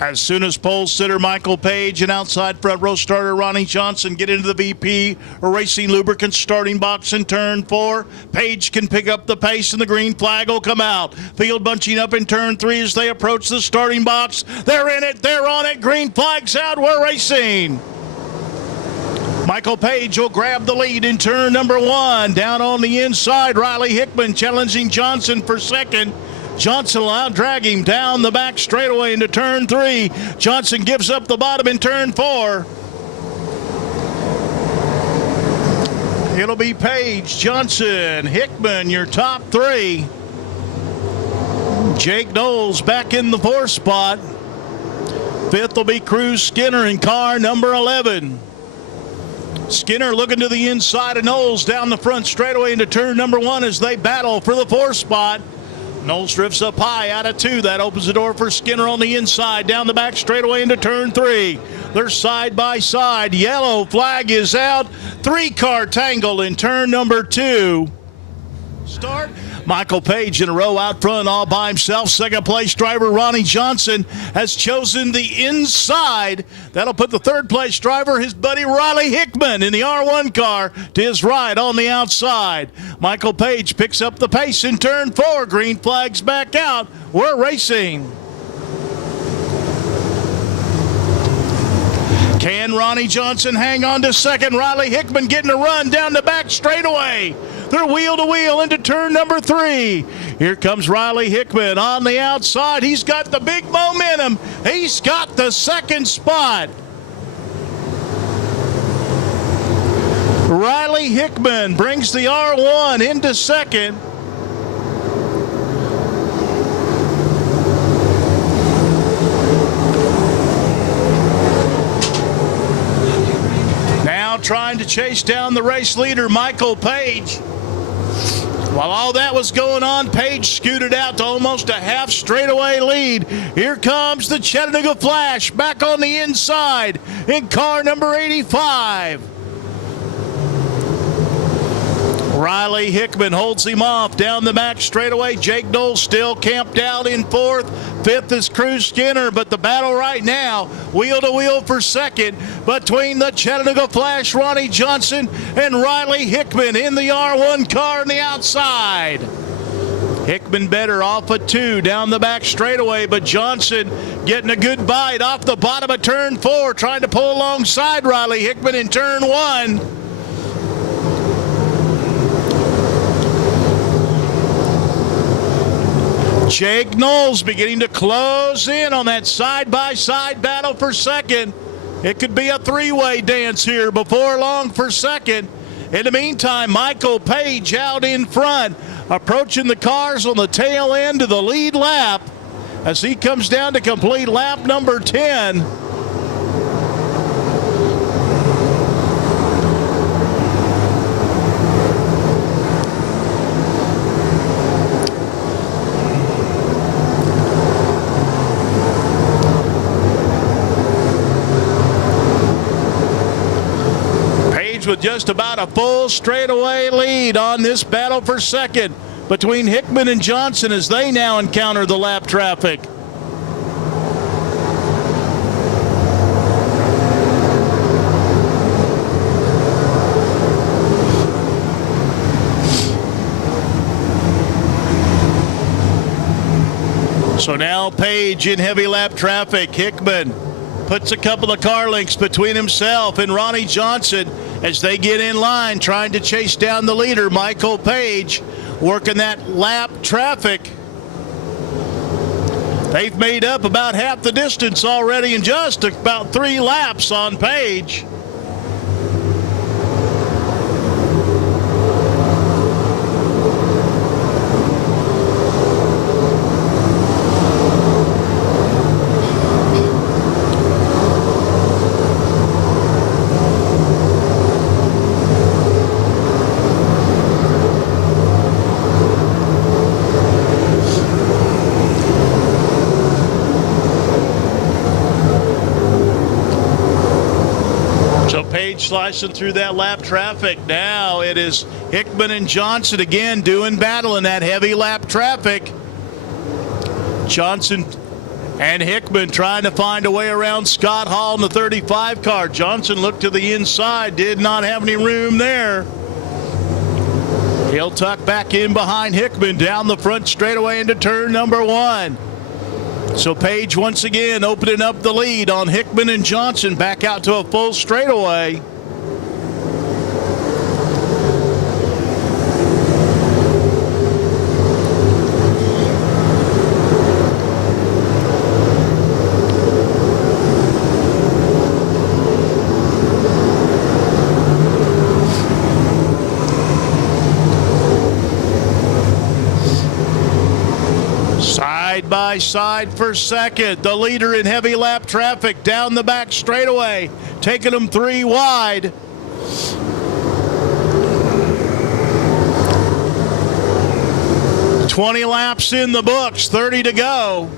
As soon as pole sitter Michael Page and outside front row starter Ronnie Johnson get into the VP Racing Lubricants starting box in turn 4, Page can pick up the pace and the green flag will come out. Field bunching up in turn 3 as they approach the starting box. They're in it, they're on it, green flag's out, we're racing. Michael Page will grab the lead in turn number 1. Down on the inside, Riley Hickman challenging Johnson for second. Johnson will out-drag him down the back straightaway into turn 3. Johnson gives up the bottom in turn 4. It'll be Page, Johnson, Hickman, your top 3. Jake Knowles back in the 4th spot. 5th will be Cruz Skinner in car number 11. Skinner looking to the inside of Knowles down the front straightaway into turn number 1 as they battle for the 4th spot. Knowles drifts up high out of 2. That opens the door for Skinner on the inside down the back straightaway into turn 3. They're side by side. Yellow flag is out. 3-car tangle in turn number 2. Start. Michael Page in a row out front all by himself. Second place driver Ronnie Johnson has chosen the inside. That'll put the 3rd place driver, his buddy Riley Hickman, in the R1 car to his right on the outside. Michael Page picks up the pace in turn 4. Green flag's back out. We're racing. Can Ronnie Johnson hang on to second? Riley Hickman getting a run down the back straightaway. They're wheel to wheel into turn number 3. Here comes Riley Hickman on the outside. He's got the big momentum. He's got the 2nd spot. Riley Hickman brings the R1 into 2nd. Now trying to chase down the race leader, Michael Page. While all that was going on, Page scooted out to almost a half straightaway lead. Here comes the Chattanooga Flash back on the inside in car number 85. Riley Hickman holds him off down the back straightaway. Jake Knowles still camped out in 4th. 5th is Cruz Skinner, but the battle right now, wheel to wheel for 2nd, between the Chattanooga Flash, Ronnie Johnson, and Riley Hickman in the R1 car on the outside. Hickman better off a 2 down the back straightaway, but Johnson getting a good bite off the bottom of turn 4, trying to pull alongside Riley Hickman in turn 1. Jake Knowles beginning to close in on that side-by-side battle for 2nd. It could be a 3-way dance here before long for 2nd. In the meantime, Michael Page out in front, approaching the cars on the tail end of the lead lap as he comes down to complete lap number 10. With just about a full straightaway lead on this battle for 2nd between Hickman and Johnson as they now encounter the lap traffic. So now Page in heavy lap traffic. Hickman puts a couple of car lengths between himself and Ronnie Johnson as they get in line trying to chase down the leader, Michael Page, working that lap traffic. They've made up about half the distance already in just about 3 laps on Page. Slicing through that lap traffic. Now it is Hickman and Johnson again doing battle in that heavy lap traffic. Johnson And Hickman trying to find a way around Scott Hall in the 35 car. Johnson looked to the inside, did not have any room there. He'll tuck back in behind Hickman down the front straightaway into turn number 1. So Page once again opening up the lead on Hickman and Johnson back out to a full straightaway. Side by side for second. The leader in heavy lap traffic down the back straightaway, taking them 3 wide. "20 laps in the books, 30 to go.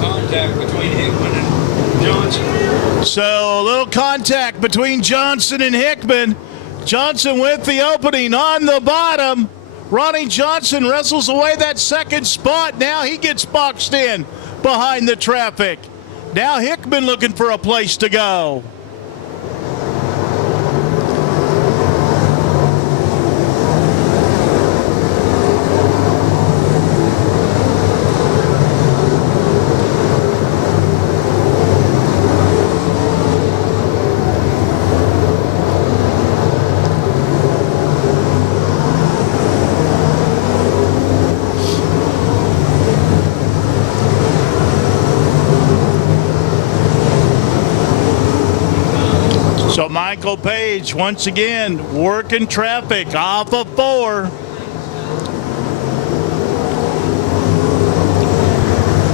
Contact between Hickman and Johnson. So a little contact between Johnson and Hickman. Johnson with the opening on the bottom. Ronnie Johnson wrestles away that second spot. Now he gets boxed in behind the traffic. Now Hickman looking for a place to go. So Michael Page once again working traffic off of 4.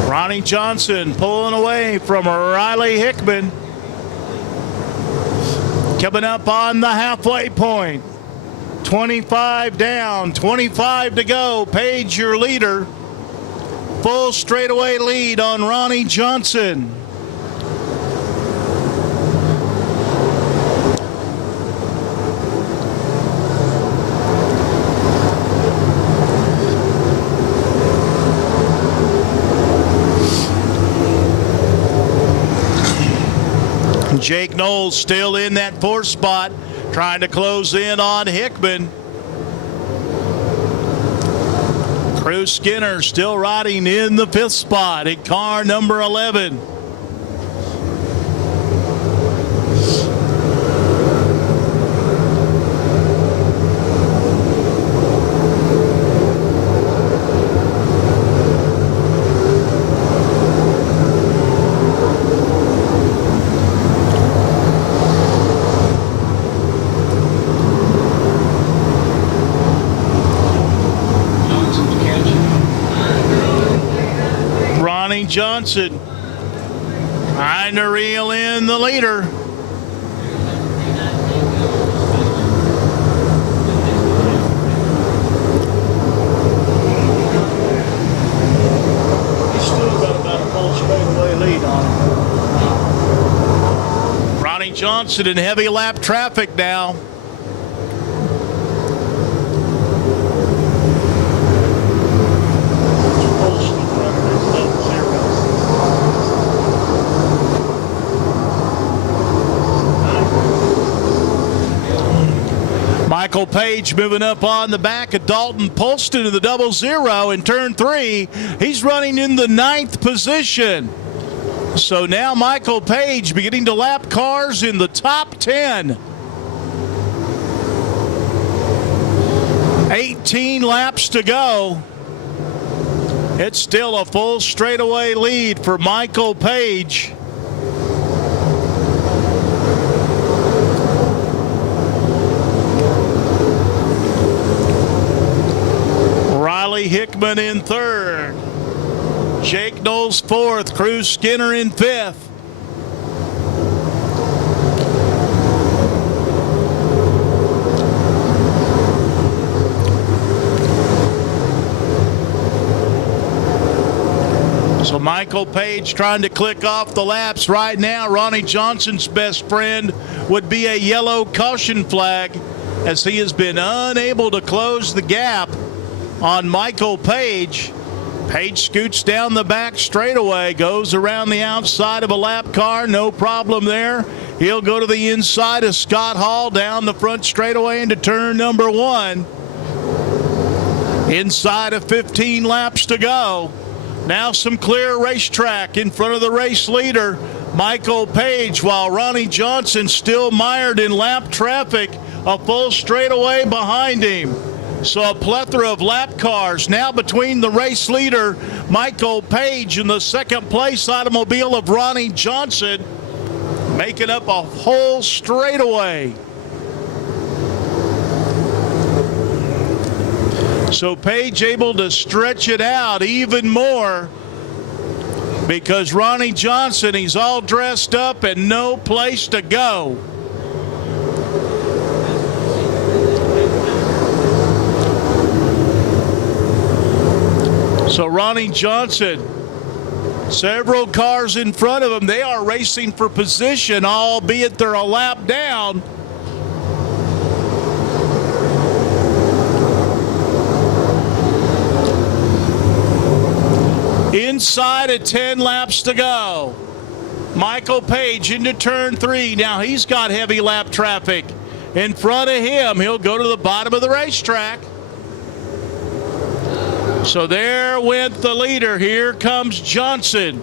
Ronnie Johnson pulling away from Riley Hickman. Coming up on the halfway point. 25 down, 25 to go. Page your leader. Full straightaway lead on Ronnie Johnson. Jake Knowles still in that 4th spot, trying to close in on Hickman. Cruz Skinner still riding in the 5th spot in car number 11. Johnson trying to reel in the leader. He's still got about a full straightaway lead on him. Ronnie Johnson in heavy lap traffic now. Michael Page moving up on the back of Dalton Polston in the 00 in turn 3. He's running in the 9th position. So now Michael Page beginning to lap cars in the top 10. 18 laps to go. It's still a full straightaway lead for Michael Page. Riley Hickman in 3rd. Jake Knowles 4th. Cruz Skinner in 5th. So Michael Page trying to click off the laps right now. Ronnie Johnson's best friend would be a yellow caution flag, as he has been unable to close the gap on Michael Page. Page scoots down the back straightaway, goes around the outside of a lap car, no problem there. He'll go to the inside of Scott Hall, down the front straightaway into turn number 1. Inside of 15 laps to go. Now some clear racetrack in front of the race leader, Michael Page, while Ronnie Johnson still mired in lap traffic, a full straightaway behind him. So a plethora of lap cars now between the race leader, Michael Page, and the second place automobile of Ronnie Johnson, making up a whole straightaway. So Page able to stretch it out even more because Ronnie Johnson, he's all dressed up and no place to go. So Ronnie Johnson, several cars in front of him, they are racing for position, albeit they're a lap down. Inside of 10 laps to go. Michael Page into turn 3. Now he's got heavy lap traffic in front of him. He'll go to the bottom of the racetrack. So there went the leader. Here comes Johnson.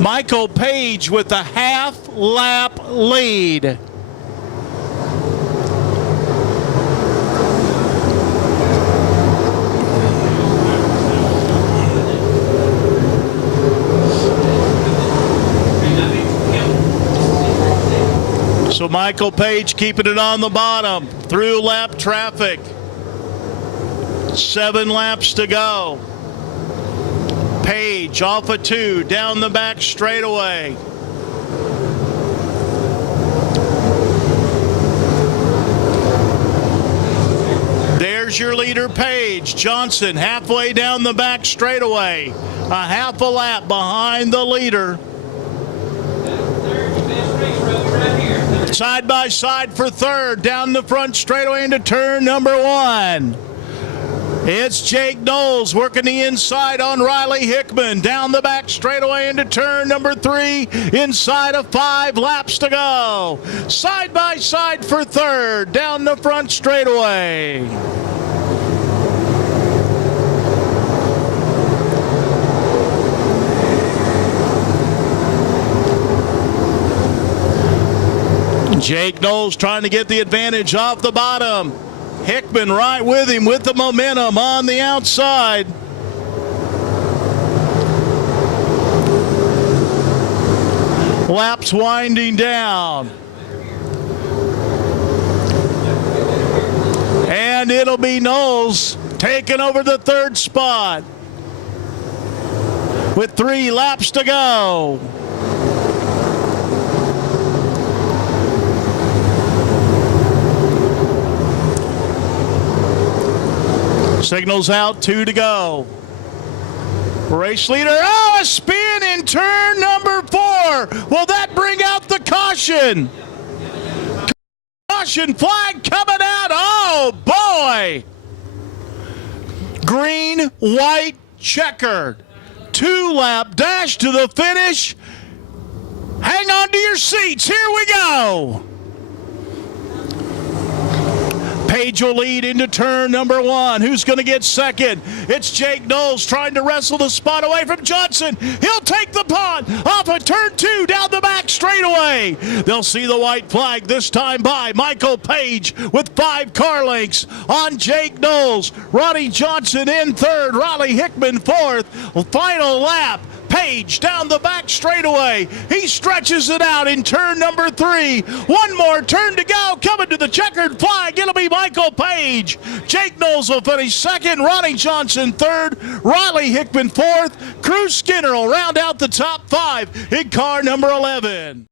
Michael Page with a half-lap lead. So Michael Page keeping it on the bottom through lap traffic. 7 laps to go. Page off of 2, down the back straightaway. There's your leader, Page. Johnson halfway down the back straightaway. A half a lap behind the leader. Side by side for third, down the front straightaway into turn number 1. It's Jake Knowles working the inside on Riley Hickman. Down the back straightaway into turn number 3. Inside of 5 laps to go. Side by side for third. Down the front straightaway. Jake Knowles trying to get the advantage off the bottom. Hickman right with him with the momentum on the outside. Laps winding down. And it'll be Knowles taking over the third spot with 3 laps to go. Signals out, 2 to go. Race leader, a spin in turn number 4. Will that bring out the caution? Caution flag coming out. Oh, boy. Green, white, checkered. 2-lap dash to the finish. Hang on to your seats. Here we go. Page will lead into turn number 1. Who's going to get second? It's Jake Knowles trying to wrestle the spot away from Johnson. He'll take the punt off of turn 2 down the back straightaway. They'll see the white flag this time by Michael Page with 5 car lengths on Jake Knowles. Ronnie Johnson in third. Riley Hickman fourth. Final lap. Page down the back straightaway. He stretches it out in turn number 3. One more turn to go. Coming to the checkered flag. It'll be Michael Page. Jake Knowles will finish second. Ronnie Johnson third. Riley Hickman fourth. Cruz Skinner will round out the top 5 in car number 11.